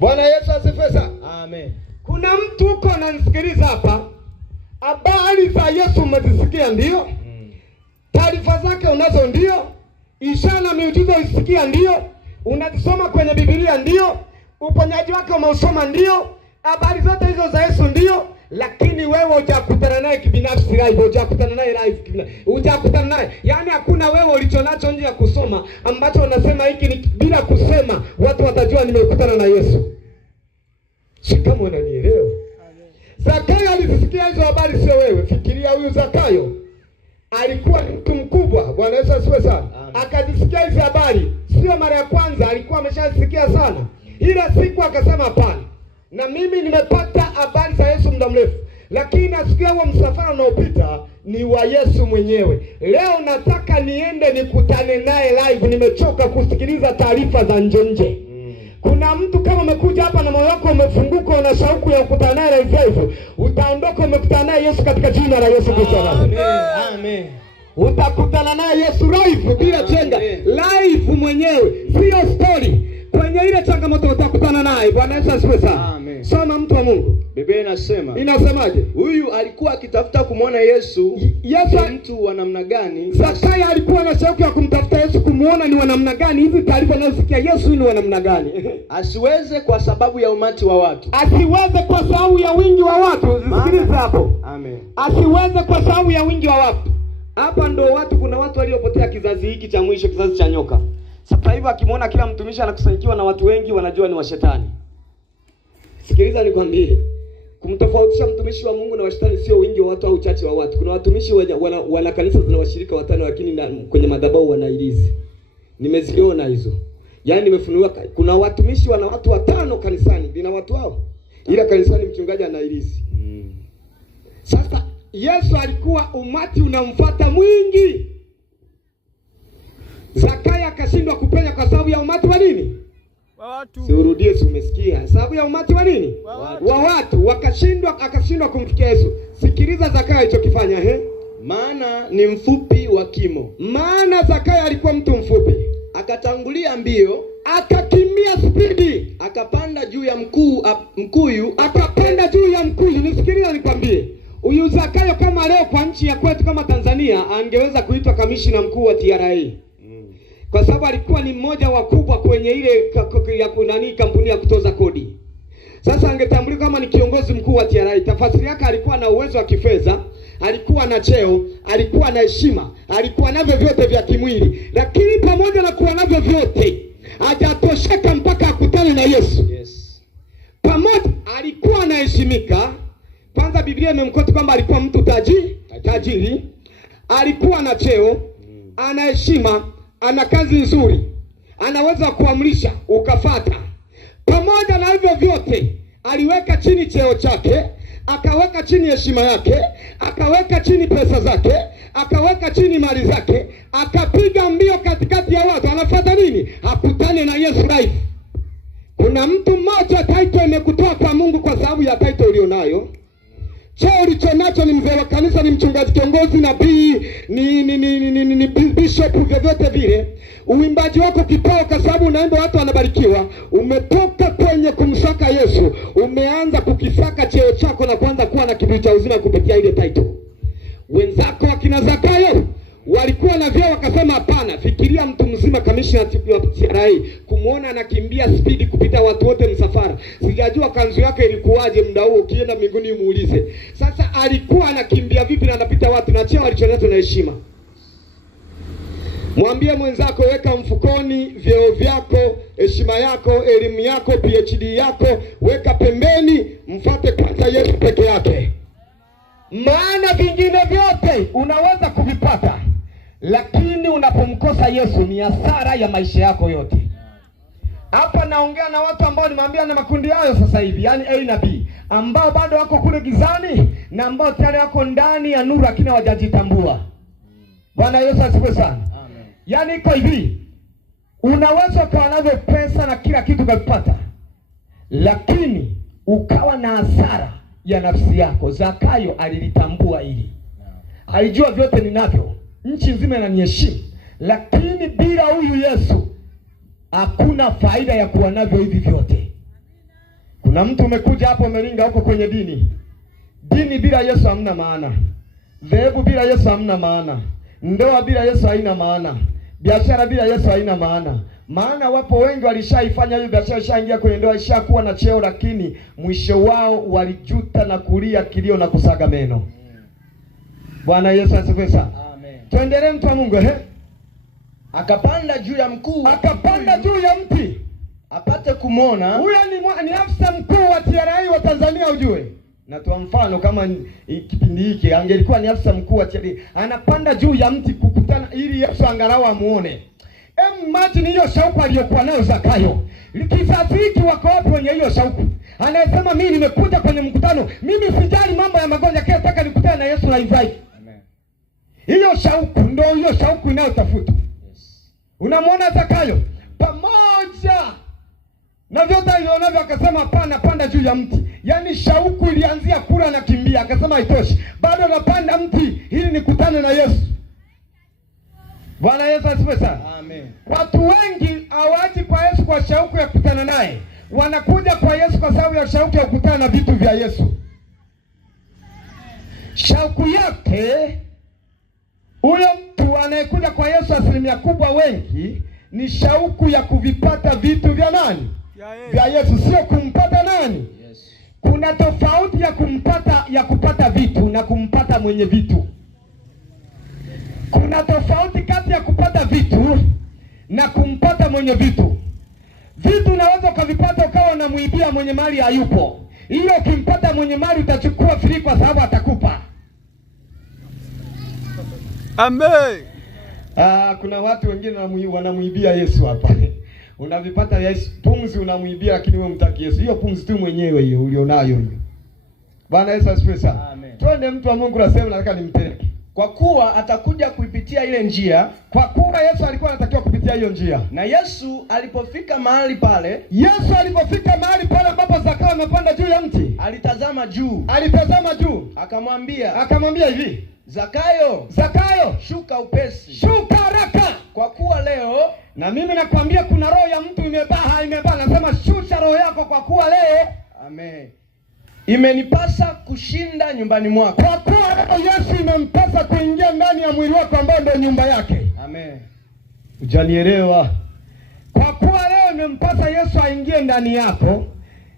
Bwana Yesu asifiwe sana. Amen. Kuna mtu huko ananisikiliza hapa, habari za Yesu umezisikia ndio? Taarifa zake unazo ndio? Ishara na miujiza usikia ndio? Unazisoma kwenye Biblia ndio? Uponyaji wake umeusoma ndio? Habari zote hizo za Yesu ndio? Lakini wewe hujakutana naye kibinafsi live, hujakutana naye live kibinafsi. Hujakutana naye. Yaani hakuna wewe ulichonacho nje ya kusoma ambacho unasema hiki ni bila kusema watu watajua nimekutana na Yesu. Si kama unanielewa? Zakayo alizisikia hizo habari, sio wewe. Fikiria huyu Zakayo alikuwa mtu mkubwa. Bwana Yesu asifiwe sana. Akazisikia hizo habari, sio mara ya kwanza, alikuwa ameshasikia sana. Ila siku akasema hapana. Na mimi nimepata habari za Yesu muda mrefu, lakini nasikia huo msafara unaopita ni wa Yesu mwenyewe. Leo nataka niende nikutane naye live. Nimechoka kusikiliza taarifa za nje. Kuna mtu kama umekuja hapa na moyo wako umefunguka, una shauku ya kukutana naye live, utaondoka umekutana naye Yesu katika jina la Yesu Kristo. Amen. Amen. Utakutana naye Yesu live bila chenga, live mwenyewe, sio story. Kwenye ile changamoto utakutana naye. Bwana Yesu asifiwe sana. Soma mtu wa Mungu. Biblia inasema. Inasemaje? Huyu alikuwa akitafuta kumwona Yesu. Yesu mtu wa namna gani? Zakayo alikuwa na shauku ya kumtafuta Yesu, kumuona ni wa namna gani. Hizi taarifa unazosikia Yesu ni wa namna gani? Asiweze kwa sababu ya umati wa watu. Asiweze kwa sababu ya wingi wa watu. Sikiliza hapo. Amen. Asiweze kwa sababu ya wingi wa watu. Hapa ndo watu, kuna watu waliopotea kizazi hiki cha mwisho, kizazi cha nyoka. Sasa hivi akimwona kila mtumishi anakusanyikiwa na watu wengi, wanajua ni wa shetani. Sikiliza nikwambie, kumtofautisha mtumishi wa Mungu na wa shetani sio wingi wa watu au uchache wa watu. Kuna watumishi wana kanisa zina washirika watano, lakini kwenye madhabahu wanailizi. Nimeziona hizo. Yaani nimefunuliwa, kuna watumishi wana watu watano kanisani, lina watu hao. Ila kanisani mchungaji anailizi. Sasa Yesu alikuwa umati unamfuata mwingi. Zakayo akashindwa kupenya kwa sababu ya umati wa nini? Wa watu. Siurudie, si umesikia? Sababu ya umati wa nini? Wa watu. Akashindwa kumfikia Yesu. Sikiliza Zakayo alichokifanya, maana ni mfupi wa kimo. Maana Zakayo alikuwa mtu mfupi. Akatangulia mbio, akakimbia spidi, akapanda juu ya mkuyu. Akapanda juu ya mkuyu. Nisikiliza nikwambie. Huyu Zakayo kama leo kwa nchi ya kwetu kama Tanzania angeweza kuitwa kamishna mkuu wa TRA. Kwa sababu alikuwa ni mmoja wakubwa kwenye ile kampuni ya kutoza kodi. Sasa angetambulika kama ni kiongozi mkuu wa TRA. Tafasiri yake alikuwa na uwezo wa kifedha, alikuwa na cheo, alikuwa na heshima, alikuwa navyo vyote vya kimwili. Lakini pamoja na kuwa navyo vyote, hajatosheka mpaka akutane na Yesu. Yes. Pamoja alikuwa anaheshimika. Kwanza Biblia imemkoti kwamba alikuwa mtu tajiri, alikuwa na cheo, ana heshima, ana kazi nzuri, anaweza kuamrisha ukafata. Pamoja na hivyo vyote, aliweka chini cheo chake, akaweka chini heshima yake, akaweka chini pesa zake, akaweka chini mali zake, akapiga mbio katikati ya watu. Anafuata nini? Akutane na Yesu live. Kuna mtu mmoja title imekutoa kwa Mungu kwa sababu ya title ulionayo. Cheo ulichonacho ni mzee wa kanisa, ni mchungaji kiongozi, nabii, ni bishop, vyovyote vile. Uimbaji wako kipawa kwa sababu unaenda watu wanabarikiwa. Umetoka kwenye kumsaka Yesu, umeanza kukisaka cheo chako na kuanza kuwa na kiburi cha uzima kupitia ile title. Wenzako akina Zakayo walikuwa na vyeo, wakasema hapana. Fikiria mtu mzima kamishna wa TRA, kumuona anakimbia spidi kupita watu wote msafara. Sijajua kanzu yake ilikuwaje muda huo, ukienda mbinguni umuulize. Sasa alikuwa anakimbia vipi na anapita watu na cheo alichonacho na heshima. Mwambie mwenzako, weka mfukoni vyeo vyako, heshima yako, elimu yako, PhD yako, weka pembeni, mfuate kwanza Yesu peke yake. Maana vingine vyote unaweza kuvipata, lakini unapomkosa Yesu ni hasara ya maisha yako yote. Hapa naongea na watu ambao nimwambia na makundi hayo sasa hivi, yani A na B, ambao bado wako kule gizani na ambao tayari wako ndani ya nuru lakini hawajajitambua. Bwana Yesu asifiwe sana. Amen. Yani iko hivi, unaweza ukawa nazo pesa na kila kitu ukapata, lakini ukawa na hasara ya nafsi yako. Zakayo alilitambua hili. Alijua vyote ninavyo, nchi nzima inaniheshimu, lakini bila huyu Yesu hakuna faida ya kuwa navyo hivi vyote. Kuna mtu umekuja hapo umeringa huko kwenye dini. Dini bila Yesu hamna maana. Dhehebu bila Yesu hamna maana. Ndoa bila Yesu haina maana. Biashara bila Yesu haina maana. Maana wapo wengi walishaifanya hiyo biashara, ishaingia kwenye ndoa, ishakuwa na cheo, lakini mwisho wao walijuta na kulia kilio na kusaga meno. Bwana Yesu asifiwe sana. Amen. Tuendelee mtu wa Mungu. Akapanda juu ya mkuu. Akapanda juu ya mti apate kumwona. Huyo ni afisa mkuu wa TRA wa Tanzania ujue. Natoa mfano kama kipindi hiki angelikuwa ni afisa mkuu wa TRA, anapanda juu ya mti kukutana ili Yesu angalau amuone. Imagine hiyo shauku aliyokuwa nayo Zakayo. Kizazi hiki wako wapi wenye hiyo shauku? Anasema mimi nimekuja kwenye mkutano, mimi sijali mambo ya magonjwa, kile nataka nikutane na Yesu live. Amen. Hiyo shauku ndio hiyo shauku inayotafuta. Yes. Unamwona Zakayo pamoja na vyote alionavyo, akasema hapana, panda juu ya mti. Yaani shauku ilianzia kula na kimbia, akasema haitoshi, bado napanda mti ili nikutane na Yesu. Bwana Yesu asifiwe sana. Amen. Watu wengi hawaji kwa Yesu kwa shauku ya kukutana naye. Wanakuja kwa Yesu kwa sababu ya shauku ya kukutana na vitu vya Yesu. Shauku yake huyo mtu anayekuja kwa Yesu, asilimia kubwa wengi ni shauku ya kuvipata vitu vya nani? Vya Yesu, sio kumpata nani? Yes. Kuna tofauti ya kupata vitu na kumpata mwenye vitu. Kuna tofauti kati ya kupata vitu na kumpata mwenye vitu. Vitu unaweza ukavipata ukawa unamuibia mwenye mali hayupo. Hiyo ukimpata mwenye mali utachukua free kwa sababu atakupa. Amen. Kuna watu wengine wanamuibia Yesu hapa. Unavipata Yesu, pumzi unamuibia, lakini wewe mtaki Yesu. Hiyo pumzi tu mwenyewe hiyo ulionayo hiyo. Bwana Yesu asifiwe sana. Amen. Twende mtu wa Mungu, nasema nataka nimpeleke. Kwa kuwa atakuja kuipitia ile njia. Kwa kuwa Yesu alikuwa anatakiwa kupitia hiyo njia. Na Yesu alipofika mahali pale ambapo Zakayo amepanda juu ya mti, alitazama juu. Akamwambia hivi, Zakayo, shuka upesi. Shuka haraka. Kwa kuwa leo, na mimi nakwambia kuna roho ya mtu imebaa, nasema shusha roho yako kwa kuwa leo. Amen. Imenipasa kushinda nyumbani mwako. Kwa kuwa Yesu imempasa kuingia ndani ya mwili wako ambao ndio nyumba yake. Amen. Hujanielewa? Kwa kuwa leo imempasa Yesu aingie ndani yako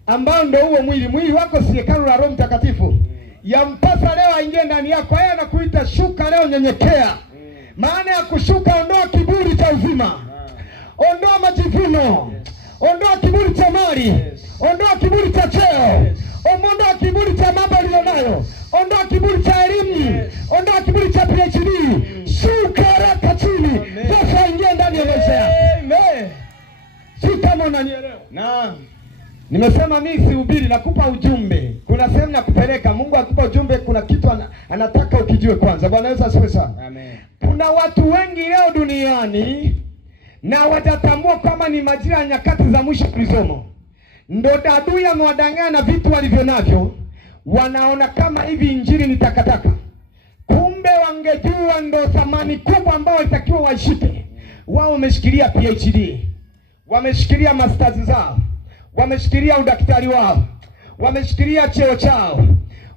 ambao ndio huo mwili. Mwili wako si hekalu la Roho Mtakatifu. Yampasa leo aingie ndani yako. Haya anakuita shuka leo, nyenyekea. Maana ya kushuka, ondoa kiburi cha uzima. Ondoa majivuno. Ondoa kiburi cha mali. Ondoa kiburi cha cheo. Ondoa kiburi cha mambo ulionayo. Ondoa kiburi cha elimu. Ondoa kiburi cha PhD. Shuka haraka chini. Sasa ingia ndani ya maisha yako. Amen. Si kama unanielewa? Naam. Nimesema mimi sihubiri, nakupa ujumbe. Kuna sehemu nakupeleka. Mungu akupa ujumbe, kuna kitu anataka ukijue kwanza. Bwana Yesu asifiwe sana. Amen. Kuna watu wengi leo duniani na watatambua kwamba ni majira ya nyakati za mwisho tulizomo. Ndo adui amewadanganya na vitu walivyo navyo. Wanaona kama hivi injili ni takataka. Kumbe wangejua ndo thamani kubwa ambao walitakiwa waishike. Wao wameshikilia PhD. Wameshikilia masters zao. Wameshikilia udaktari wao. Wameshikilia cheo chao.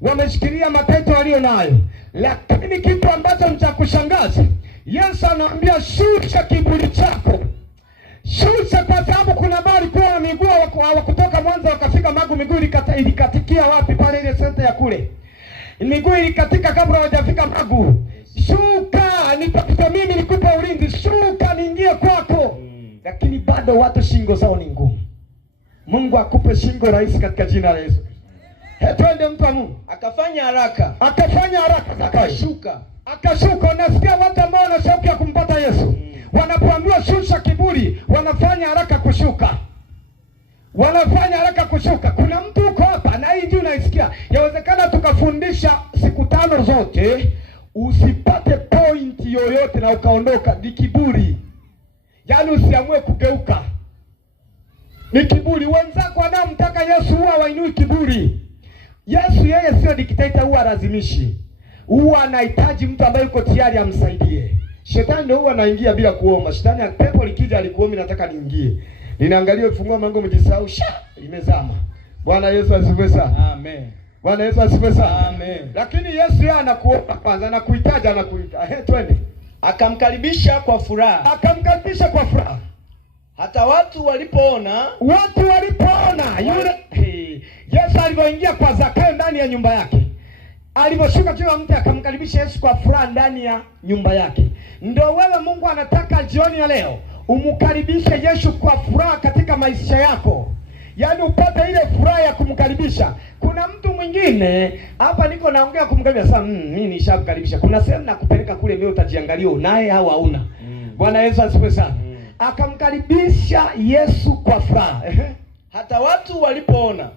Wameshikilia mataito walio nayo. Lakini kitu ambacho ni cha kushangaza, Yesu anaambia shusha kiburi chako. Shusha, kwa sababu kuna bali kuwa na miguu wa kutoka Mwanza wakafika Magu, miguu ilikatikia wapi pale ile senta ya kule. Miguu ilikatika kabla hawajafika Magu. Shuka, nitakupa mimi, nikupa ulinzi. Shuka niingie kwako. Lakini bado watu shingo zao ni ngumu. Mungu akupe shingo rahisi katika jina la Yesu. Twende mtu wa Mungu. Akafanya haraka. Akashuka. Unasikia watu ambao wana shauku ya kumpata Yesu. Wanapoambiwa shusha kiburi, wanafanya haraka kushuka. Kuna mtu uko hapa na hii juu unaisikia. Yawezekana tukafundisha siku 5 zote usipate point yoyote na ukaondoka. Ni kiburi. Yaani usiamue kugeuka. Ni kiburi. Wenzako wanaomtaka Yesu huwa wainui kiburi. Yesu yeye sio dikteta, huwa lazimishi. Huwa anahitaji mtu ambaye yuko tayari amsaidie. Shetani ndio huwa anaingia bila kuomba. Shetani pepo likija alikuomba nataka niingie. Ninaangalia ufungua mlango mjisahau, limezama. Bwana Yesu asifiwe sana. Amen. Bwana Yesu asifiwe sana. Amen. Lakini Yesu yeye anakuomba kwanza, anakuhitaji, anakuita. Twende. Akamkaribisha kwa furaha. Akamkaribisha kwa furaha. Hata watu walipoona yule Yesu alivyoingia kwa Zakayo ndani ya nyumba yake, alivyoshuka juu ya mti akamkaribisha Yesu kwa furaha ndani ya nyumba yake. Ndio wewe Mungu anataka jioni ya leo umkaribishe Yesu kwa furaha katika maisha yako, yaani upate ile furaha ya kumkaribisha. Kuna mtu mwingine hapa niko naongea kumkaribisha sasa, mimi nishakukaribisha, kuna sehemu nakupeleka kule, wewe utajiangalia unaye au hauna. Bwana Yesu asifiwe sana. Akamkaribisha Yesu kwa furaha. Hata watu walipoona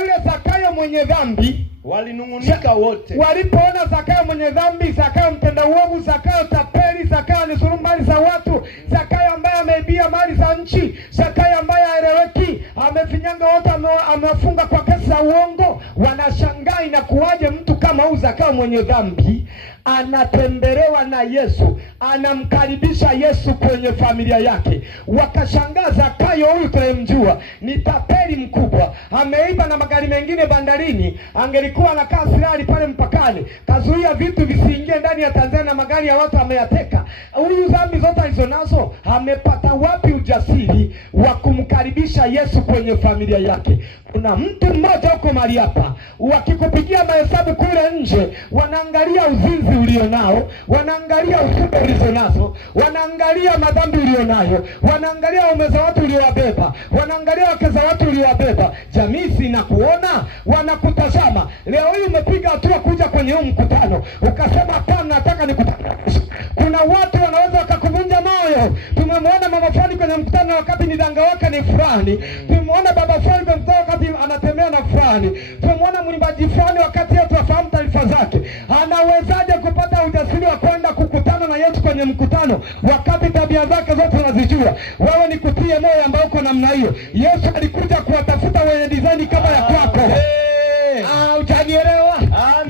yule Zakayo mwenye dhambi, walinung'unika wote. Walipoona Zakayo mwenye dhambi, Zakayo mtenda uovu, Zakayo tapeli, Zakayo anizuru mali za watu, Zakayo ambaye ameibia mali za nchi, Zakayo ambaye haeleweki, amefinyanga wote, amefunga kwa kesi za uongo, wanashangaa inakuwaje mtu kama huyu Zakayo mwenye dhambi anatembelewa na Yesu, anamkaribisha Yesu kwenye familia yake. Wakashangaa, Zakayo huyu tunayemjua ni tapeli mkubwa, ameiba na magari mengine bandarini, angelikuwa anakaa silali pale mpakani, kazuia vitu visiingie ndani ya Tanzania na magari ya watu ameyateka. Huyu dhambi zote alizonazo, amepata wapi ujasiri wa kumkaribisha Yesu kwenye familia yake? Kuna mtu mmoja huko mahali hapa, wakikupigia mahesabu kule nje, wanaangalia uzinzi ulionao, wanaangalia usupe ulizonazo, wanaangalia madhambi ulionayo, wanaangalia ume za watu uliowabeba, wanaangalia wake za watu uliowabeba. Jamii si inakuona, wanakutazama. Leo hii umepiga hatua kuja kwenye huu mkutano, ukasema hapana, nataka nikutane. Kuna watu wanaweza wakakuvunja moyo. Tumemwona mama fulani kwenye mkutano wakati ni danga wake ni fulani. Tumemwona baba fulani kwenye mkutano wakati anatembea na fulani. Tumemwona mwimbaji fulani wakati yetu afahamu taarifa zake. Anawezaje kupata ujasiri wa kwenda kukutana na Yesu kwenye mkutano wakati tabia zake zote unazijua? Wewe ni kutie moyo ambao uko namna hiyo. Yesu alikuja kuwatafuta wenye design kama ya kwako. Utanielewa?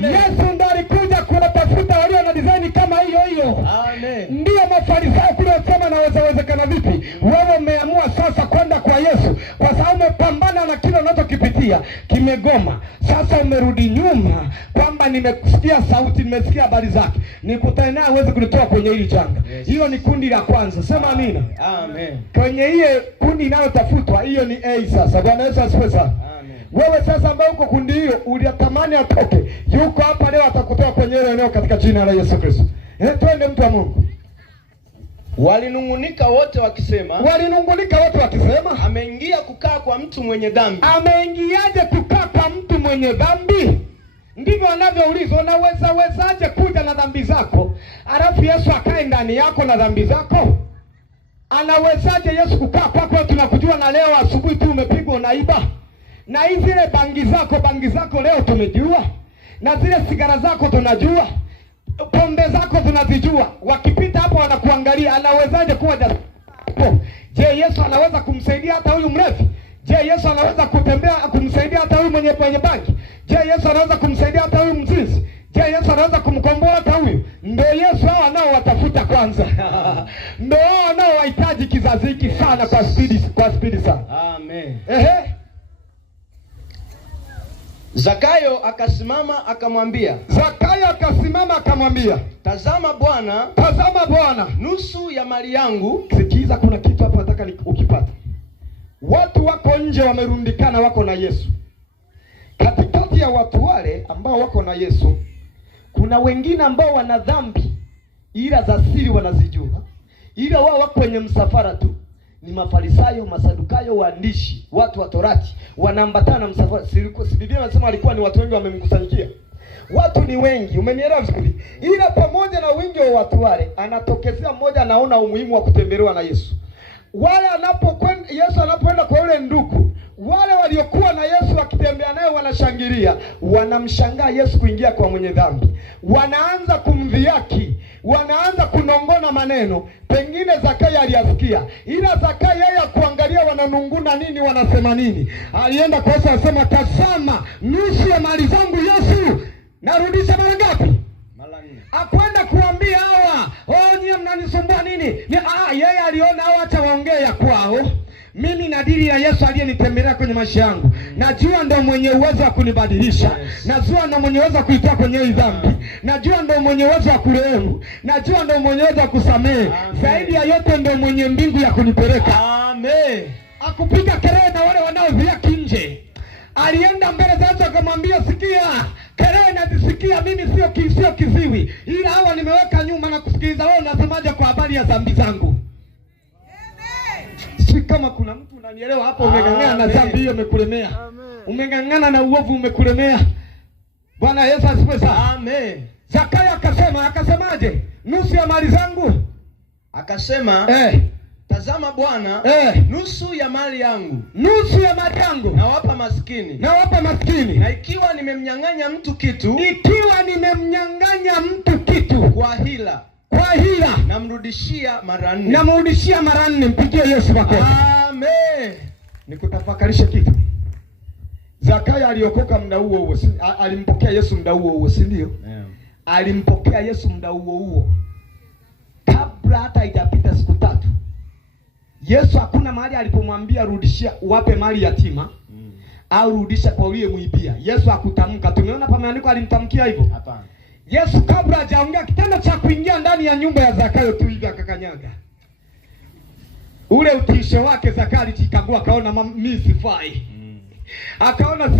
Yesu ndo alikuja kuwatafuta walio na design kama hiyo hiyo. Amen. Ndio Mafarisayo kule wasema na wezekana vipi? Wewe umeamua sasa kwenda kwa Yesu kwa sababu umepambana na kile unachokipitia kimegoma. Sasa umerudi nyuma kwamba nimekusikia sauti, nimesikia habari zake, nikutane naye uweze kunitoa kwenye hili janga. Hiyo ni kundi la kwanza. Sema amina. Amen. Kwenye hiyo kundi inayotafutwa, hiyo ni A sasa. Bwana Yesu asifiwe sana. Wewe sasa ambaye uko kundi hiyo, ulitamani atoke, yuko hapa leo atakutoa kwenye ile eneo katika jina la Yesu Kristo. Twende mtu wa Mungu. Walinung'unika wote wakisema, ameingia kukaa kwa mtu mwenye dhambi. Ameingiaje kukaa kwa mtu mwenye dhambi? Ndivyo wanavyoulizwa, wezaje kuja na dhambi zako alafu Yesu akae ndani yako na dhambi zako? Anawezaje Yesu kukaa kwako? Tunakujua na leo asubuhi tu umepigwa unaiba. Na hizi zile bangi zako leo tumejua. Na zile sigara zako tunajua. Pombe zako tunazijua. Wakipita hapo wanakuangalia, anawezaje kuwa jasiri? Je, Yesu anaweza kumsaidia hata huyu mrevi? Je, Yesu anaweza kumsaidia hata huyu mwenye bangi? Je, Yesu anaweza kumsaidia hata huyu mzinzi? Je, Yesu anaweza kumkomboa hata huyu? Ndio Yesu hao nao watafuta kwanza. Ndio hao nao wahitaji kizazi hiki sana kwa spidi sana. Amen. Zakayo akasimama akamwambia, tazama Bwana, nusu ya mali yangu. Sikiza, kuna kitu hapa nataka ukipata. Watu wako nje wamerundikana, wako na Yesu. Katikati ya watu wale ambao wako na Yesu, kuna wengine ambao wana dhambi ila za siri wanazijua, ila wao wako kwenye msafara tu. Ni Mafarisayo, Masadukayo, waandishi, watu wa Torati, wanaambatana na msafara. Biblia inasema alikuwa ni watu wengi wamemkusanyikia. Watu ni wengi, umenielewa vizuri? Ila pamoja na wingi wa watu wale, anatokezea mmoja anaona umuhimu wa kutembelewa na Yesu. Wale Yesu anapoenda kwa yule ndugu, wale waliokuwa na Yesu wakitembea naye wanashangilia, wanamshangaa Yesu kuingia kwa mwenye dhambi. Wanaanza kumdhihaki, wanaanza kunongona maneno. Pengine Zakayo aliyasikia, ila Zakayo yeye kuangalia wananunguna nini, wanasema nini. Alienda kwa Yesu akasema, tazama nusu ya mali zangu Yesu, narudisha mara ngapi? Mara 4. Akwenda kuambia hawa, nyie mnanisumbua nini? Yeye aliona hawa acha waongee ya kwao. Mimi nadiri ya Yesu aliyenitembelea kwenye maisha yangu. Najua ndo mwenye uwezo wa kunibadilisha. Najua ndo mwenye uwezo wa kuitoa kwenye hii dhambi. Najua ndo mwenye uwezo wa kurehemu. Najua ndo mwenye uwezo wa kusamehe. Zaidi ya yote ndo mwenye mbingu ya kunipeleka. Amen. Akupiga kelele na wale wanaodhihaki nje. Alienda mbele za Yesu akamwambia, sikia, kelele nazisikia, mimi sio kiziwi, ila hawa nimeweka nyuma na kusikiliza. Wewe unasemaje kwa habari ya dhambi zangu? Si kama kuna mtu unanielewa hapo. Umeng'ang'ana na dhambi hiyo, imekulemea. Umeng'ang'ana na uovu, umekulemea. Bwana Yesu asifiwe sana. Amen. Zakayo akasemaje? Nusu ya mali zangu. Akasema, tazama Bwana, nusu ya mali yangu nawapa maskini. Na ikiwa nimemnyang'anya mtu kitu, kwa hila namrudishia mara 4. Mpigie Yesu makofi. Amen. Nikutafakarisha kitu. Zakayo aliokoka muda huo, alimpokea Yesu muda huo, si ndio? Alimpokea Yesu muda huo. Kabla hata haijapita siku 3. Yesu hakuna mahali alipomwambia rudishia, wape mali yatima au rudisha kwa yule muibia. Yesu hakutamka. Tumeona pameandikwa alimtamkia hivyo? Hapana. Yesu kabla hajaongea kitendo cha kuingia ndani ya nyumba ya Zakayo tu hivi akakanyaga. Ule utisho wake Zakayo alijikagua, akaona mimi sifai. Akaona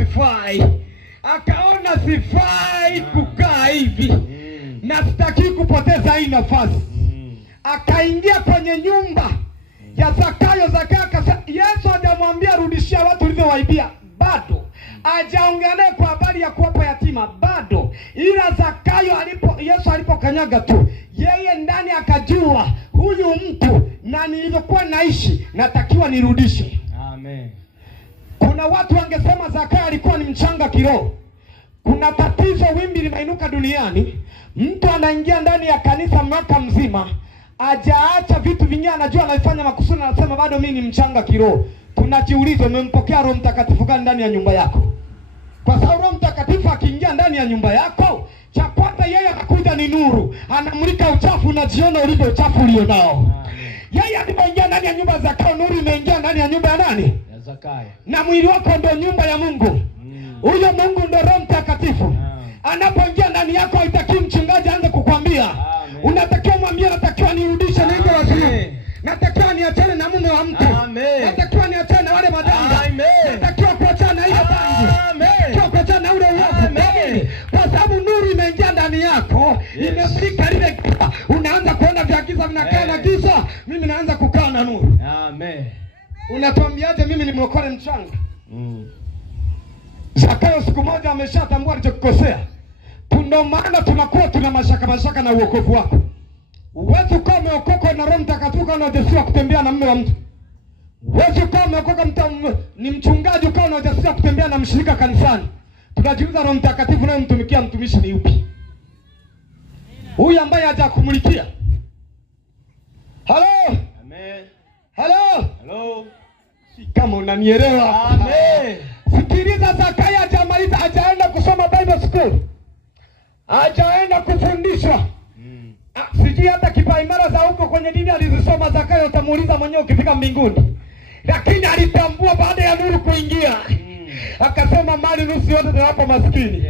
sifai kukaa hivi. Na sitaki kupoteza hii nafasi. Akaingia kwenye nyumba ya Zakayo. Yesu hajamwambia rudishia watu ulivyowaibia, bado. Hajaongea naye kwa habari ya kuwapa yatima, bado. Ila Zakayo Yesu alipokanyaga tu, yeye ndani akajua huyu mtu na nilivyokuwa naishi natakiwa nirudishe. Amen. Kuna watu wangesema Zakayo alikuwa ni mchanga kiroho. Kuna tatizo, wimbi limeinuka duniani. Mtu anaingia ndani ya kanisa mwaka mzima, hajaacha vitu vingine, anajua anafanya makusudi, anasema bado mimi ni mchanga kiroho. Tunajiuliza, umempokea Roho Mtakatifu gani ndani ya nyumba yako? Kwa sababu Roho Mtakatifu akiingia ndani ya nyumba yako, cha kwanza yeye anakuja ni nuru, anamulika uchafu, unajiona ulivyo uchafu ulionao. Yeye alipoingia ndani ya nyumba ya Zakayo, nuru imeingia ndani ya nyumba ya nani? Ya Zakayo. Na mwili wako ndio nyumba ya Mungu. Huyo Mungu ndio Roho Mtakatifu. Anapoingia ndani yako, haitaki mchungaji aanze kukwambia. Unatakiwa mwambie, natakiwa nirudishe nende wazimu. Natakiwa niachane na mume wa mtu. Natakiwa niachane na wale madanga. Natakiwa kuachana na ile bangi. Natakiwa kuachana na ule uovu. Kwa sababu nuru imeingia ndani yako, imefika lile giza. Unaanza kuona vya giza vinakaa na giza, mimi naanza kukaa na nuru. Amen. Unatuambiaje mimi ni mlokole mchanga? Zakayo siku moja ameshatambua alichokosea. Ndio maana tunakuwa tuna mashaka na uokovu wako. Uwezo kama umeokoka na Roho Mtakatifu kana ujasiri kutembea na mume wa mtu. Uwezo kama umeokoka ni mchungaji kana na ujasiri kutembea na mshirika kanisani. Tunajiuliza, Roho Mtakatifu naye mtumikia mtumishi ni yupi? Huyu ambaye hajakumulikia. Halo? Amen. Halo? Hello. Si kama unanielewa. Amen. Sikiliza, Zakayo hajamaliza, hajaenda kusoma Bible school. Hajaenda kufundishwa. Sijui hata kipaimara za huko kwenye dini alizisoma Zakayo, utamuuliza mwenyewe ukifika mbinguni. Lakini alitambua baada ya nuru kuingia. Akasema mali nusu yote tunawapa maskini.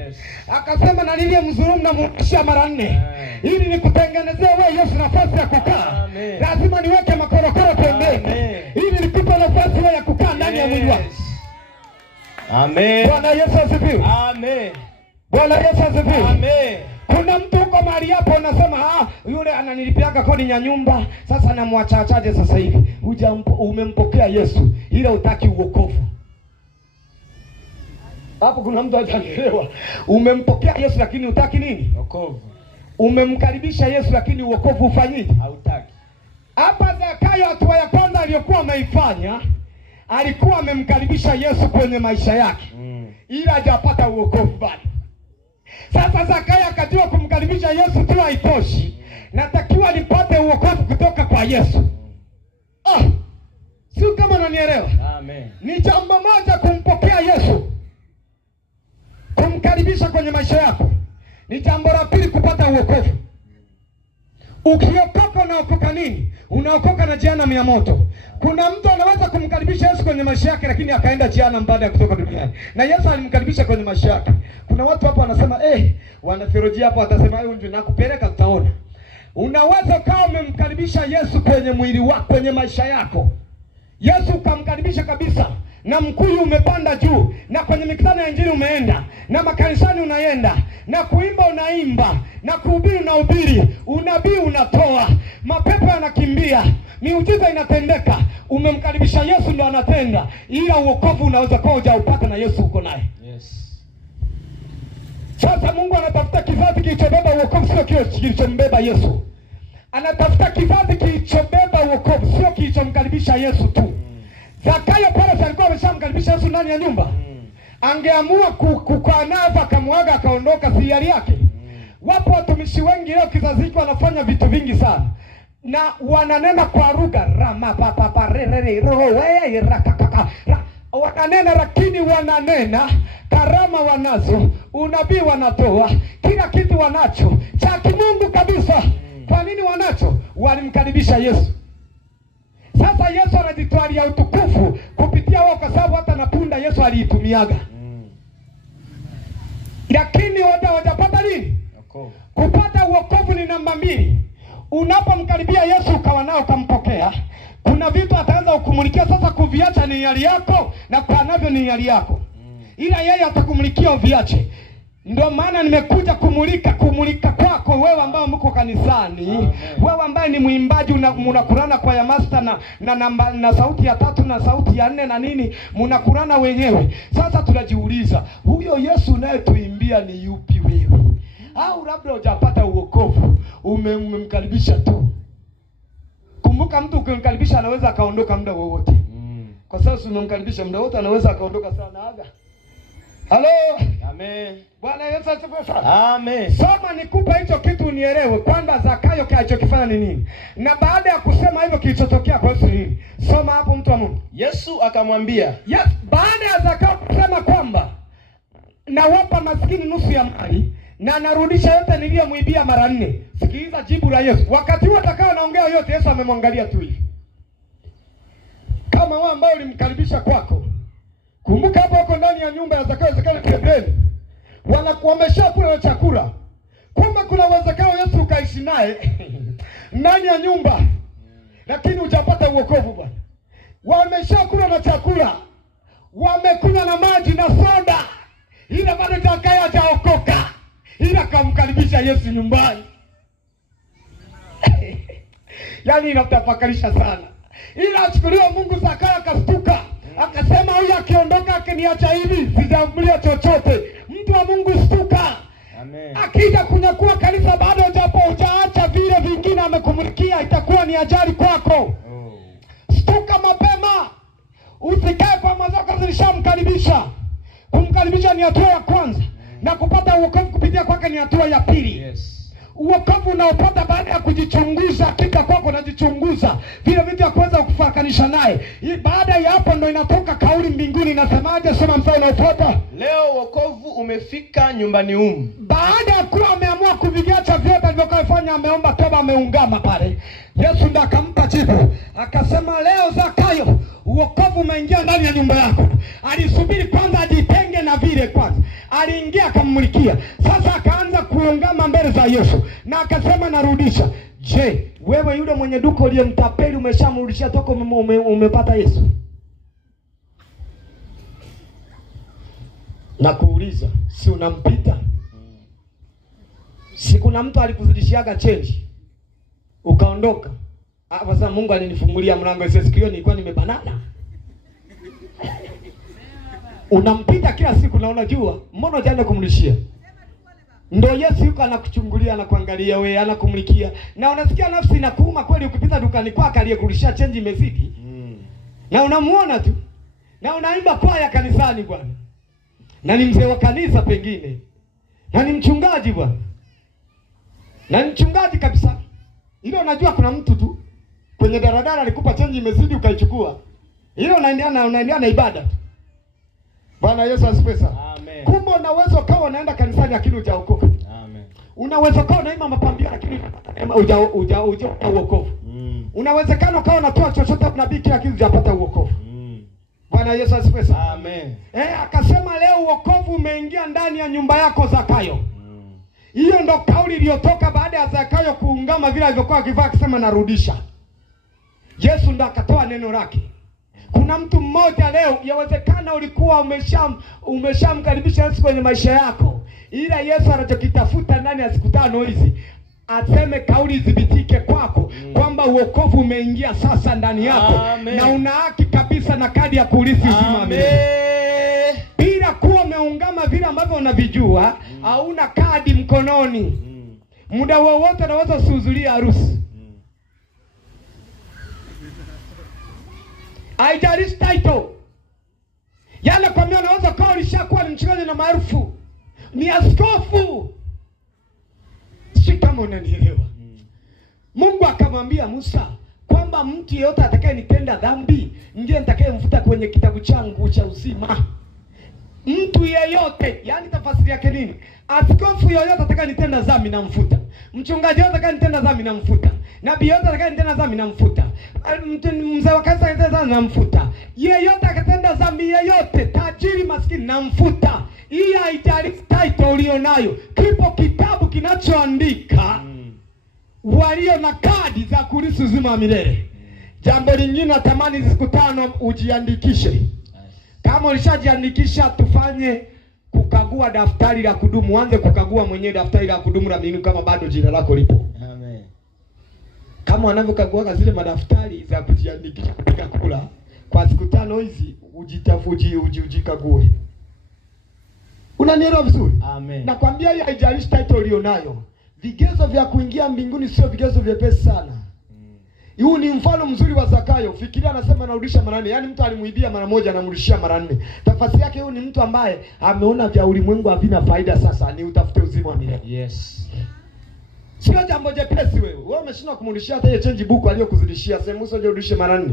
Akasema na nilie mzulumu na mrudishia mara 4. Ili nikutengenezea wewe Yesu nafasi ya kukaa. Lazima niweke makorokoro pembeni. Ili nikupe nafasi wewe ya kukaa ndani ya mwili wako. Amen. Bwana Yesu asifiwe. Amen. Bwana Yesu asifiwe. Amen. Kuna mtu huko mahali hapo unasema, yule ananilipiaga kodi ya nyumba, sasa namwachachaje sasa hivi? Umempokea Yesu ila utaki uokovu. Hapo kuna mtu hajanielewa. Umempokea Yesu lakini utaki nini? Wokovu. Umemkaribisha Yesu lakini uokovu ufanyike? Hautaki. Hapa Zakayo hatua ya kwanza aliyokuwa ameifanya, alikuwa amemkaribisha Yesu kwenye maisha yake. Ila hajapata uokovu bado. Sasa Zakayo akajua kumkaribisha Yesu tu haitoshi. Natakiwa nipate uokovu kutoka kwa Yesu. Si kama unanielewa? Amen. Ni jambo moja kumpokea Yesu, kumkaribisha kwenye maisha yako. Ni jambo la pili kupata uokovu. Ukiokoka unaokoka nini? Unaokoka na jehanamu ya moto. Kuna mtu anaweza kumkaribisha Yesu kwenye maisha yake lakini akaenda jehanamu baada ya kutoka duniani. Na Yesu alimkaribisha kwenye maisha yake. Kuna watu hapa wanasema wana theolojia hapo watasema ndio nakupeleka tutaona. Unaweza kama umemkaribisha Yesu kwenye mwili wako, kwenye maisha yako. Yesu ukamkaribisha kabisa, na mkuyu umepanda juu, na kwenye mikutano ya Injili umeenda, na makanisani unaenda, na kuimba unaimba, na kuhubiri unahubiri, unabii unatoa, mapepo yanakimbia, miujiza inatendeka. Umemkaribisha Yesu ndio anatenda, ila uokovu unaweza kuwa hujaupata na Yesu uko naye. Yes. Sasa Mungu anatafuta kizazi kilichobeba uokovu, sio kile kilichombeba Yesu. Anatafuta kizazi kilichobeba uokovu, sio kilichomkaribisha Yesu tu. Zakayo pale alikuwa ameshamkaribisha Yesu ndani ya nyumba. Angeamua kukanava akamwaga akaondoka, si hiari yake. Wapo watumishi wengi leo kizazi hiki wanafanya vitu vingi sana. Na wananena kwa lugha wananena, lakini wananena, karama wanazo, unabii wanatoa, kila kitu wanacho cha kimungu kabisa. Kwa nini wanacho? Walimkaribisha Yesu. Sasa Yesu anajitwalia utukufu kupitia wao, kwa sababu hata na punda Yesu aliitumiaga. Lakini hawajapata nini? Kupata uokovu ni namba 2. Unapomkaribia Yesu ukawa nao ukampokea, kuna vitu ataanza kukumulikia. Sasa kuviacha ni hiari yako, na kwa navyo ni hiari yako, ila yeye atakumulikia uviache. Ndio maana nimekuja kumulika kwako wewe ambao mko kanisani. Amen. Wewe ambaye ni mwimbaji unakurana kwa ya master na sauti ya 3 na sauti ya 4 na nini, mnakurana wenyewe. Sasa tunajiuliza, huyo Yesu unayetuimbia ni yupi wewe? Au labda hujapata uokovu, umemkaribisha tu. Kumbuka, mtu ukimkaribisha anaweza akaondoka muda wowote. Kwa sababu umemkaribisha muda wote, anaweza akaondoka sana aga. Halo. Amen. Bwana Yesu asifiwe sana. Amen. Soma nikupe hicho kitu unielewe kwamba Zakayo kilichokifanya ni nini. Na baada ya kusema hivyo kilichotokea kwa Yesu nini? Soma hapo mtu wa Mungu. Yesu akamwambia. Yes, baada ya Zakayo kusema kwamba nawapa maskini nusu ya mali na narudisha yote niliyomwibia mara 4. Sikiliza jibu la Yesu. Wakati huo atakao naongea yote, Yesu amemwangalia tu hivi. Kama wao ambao ulimkaribisha kwako. Kumbuka hapo uko ndani ya nyumba ya Zakayo pembeni. Wameshakula na chakula. Kwamba kuna uwezekano Yesu ukaishi naye ndani ya nyumba, lakini hujapata uokovu bwana. Wameshakula na chakula, wamekunywa na maji na soda, ila bado Zakayo hajaokoka, ila kamkaribisha Yesu nyumbani. Yaani inatafakarisha sana. Ila achukuliwa Mungu, Zakayo akastuka. Akasema huyu akiondoka akiniacha hivi sijamlia chochote. Mtu wa Mungu stuka. Amen. Akija kunyakua kanisa bado hujaacha vile vingine amekumulikia, itakuwa ni ajali kwako. Stuka mapema. Usikae kwa mazaka zilishamkaribisha. Kumkaribisha ni hatua ya kwanza. Na kupata uokovu kupitia kwake ni hatua ya pili. Yes. Uokovu unaopata baada ya kujichunguza, kika kwako unajichunguza vile vitu ya kuweza kufakanisha naye. Baada ya hapo ndo inatoka kauli mbinguni, inasemaje? Soma mstari unaofuata. Leo wokovu umefika nyumbani humu. Baada ya kuwa ameamua kuviacha vyote alivyofanya, ameomba toba, ameungama pale, Yesu ndo akampa jibu. Akasema, leo Zakayo, wokovu umeingia ndani ya nyumba yako. Alisubiri kwanza ajitenge na vile kwanza. Aliingia akammulikia. Sasa akaanza kuungama mbele za Yesu. Na akasema, narudisha. Je, wewe yule mwenye duka uliyemtapeli umeshamrudishia toka umepata Yesu? Na kuuliza, si unampita? Si kuna mtu alikuzidishiaga change ukaondoka? Sasa Mungu alinifungulia mlango sikio nilikuwa nimebanana. Unampita kila siku na unajua, mbona hujaenda kumrudishia? Ndio Yesu yuko anakuchungulia, anakuangalia wewe, anakumulikia. Na unasikia nafsi inakuuma kweli ukipita dukani kwake aliyekurudishia change imezidi. Na unamuona tu. Na unaimba kwaya kanisani bwana. Na ni mzee wa kanisa pengine. Na ni mchungaji bwana. Na ni mchungaji kabisa. Ile unajua kuna mtu tu kwenye daradara alikupa change imezidi ukaichukua. Ile unaendelea na ibada tu. Bwana Yesu asifiwe sana. Amen. Kumbe unaweza kama unaenda kanisani lakini hujaokoka. Amen. Unaweza kuwa unaima mapambio lakini uja uokovu. Unawezekana ukawa unatoa chochote unabii kila kitu hujapata uokovu. Bwana Yesu asifiwe sana. Amen. Akasema leo uokovu umeingia ndani ya nyumba yako Zakayo. Hiyo ndo kauli iliyotoka baada ya Zakayo kuungama vile alivyokuwa akivaa akisema narudisha. Yesu ndo akatoa neno lake. Kuna mtu mmoja leo, yawezekana ulikuwa umeshamkaribisha Yesu kwenye maisha yako, ila Yesu anachokitafuta ndani ya siku 5 hizi aseme kauli izibitike kwako kwamba uokovu umeingia sasa ndani yako. Amen. Na una haki kabisa na kadi ya kurithi uzima milele. Bila kuwa umeungama vile ambavyo unavijua, hauna kadi mkononi. Muda wowote unaweza kuhudhuria harusi. Haijalishi title. Yale kwa mimi unaweza kuwa ulishakuwa ni mchungaji na maarufu, ni askofu. Si kama unanielewa. Mungu akamwambia Musa kwamba mtu yeyote atakayenitenda dhambi ndiye nitakayemfuta kwenye kitabu changu cha uzima. Mtu yeyote, yani tafsiri yake nini? Askofu yeyote atakayenitenda dhambi namfuta. Mchungaji yeyote atakayenitenda dhambi namfuta. Nabii yeyote atakayenitenda dhambi namfuta. Mzee wa kanisa atakayenitenda dhambi namfuta. Yeyote akatenda dhambi yeyote, tajiri maskini namfuta. Hii haijalishi title ulionayo. Kipo kitabu kinachoandika walio na kadi za kurithi uzima wa milele. Jambo lingine natamani siku 5 ujiandikishe. Kama ulishajiandikisha, tufanye kukagua daftari la kudumu. Anze kukagua mwenyewe daftari la kudumu la mbinguni kama bado jina lako lipo. Amen. Kama wanavyokagua zile madaftari za kujiandikisha kupiga kura, kwa siku 5 hizi ujikague. Unanielewa vizuri? Amen. Nakwambia hii haijalishi title ulionayo. Vigezo vya kuingia mbinguni sio vigezo vyepesi sana. Huu ni mfano mzuri wa Zakayo. Fikiria anasema narudisha mara 4. Yaani mtu alimuibia mara 1 anamrudishia mara 4. Tafsiri yake huyu ni mtu ambaye ameona vya ulimwengu havina faida, sasa ni utafute uzima wa milele. Yes. Sio jambo jepesi wewe. Wewe umeshindwa kumrudishia hata ile change book aliyokuzidishia. Sema usije urudishe mara 4.